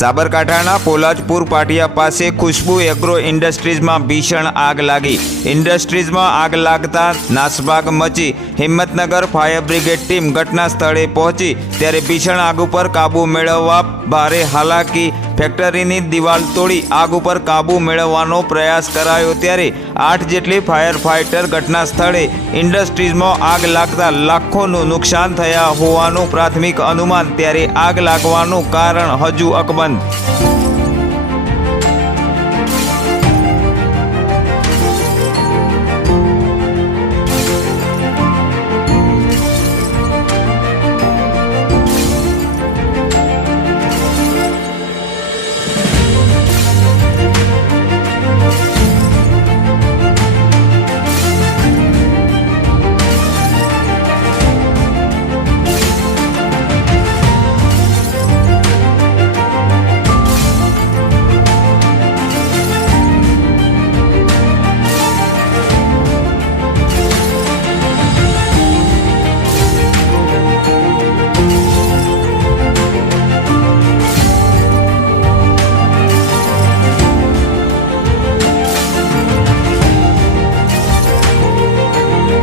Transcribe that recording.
સાબરકાંઠાના પોલાજપુર પાટિયા પાસે ખુશ્બુ એગ્રો ઇન્ડસ્ટ્રીઝમાં ભીષણ આગ લાગી। ઇન્ડસ્ટ્રીઝમાં આગ લાગતા નાસભાગ મચી। હિંમતનગર ફાયર બ્રિગેડ ટીમ ઘટના સ્થળે પહોંચી ત્યારે ભીષણ આગ ઉપર કાબૂ મેળવવા ભારે હાલાકી। ફેક્ટરીની દિવાલ તોડી આગ ઉપર કાબૂ મેળવવાનો પ્રયાસ કરાયો ત્યારે 8 જેટલી ફાયર ફાઇટર ઘટના સ્થળે। ઇન્ડસ્ટ્રીઝમાં આગ લાગતા લાખોનું નુકસાન થયા હોવાનું પ્રાથમિક અનુમાન। ત્યારે આગ લાગવાનું કારણ હજુ અકબંધ।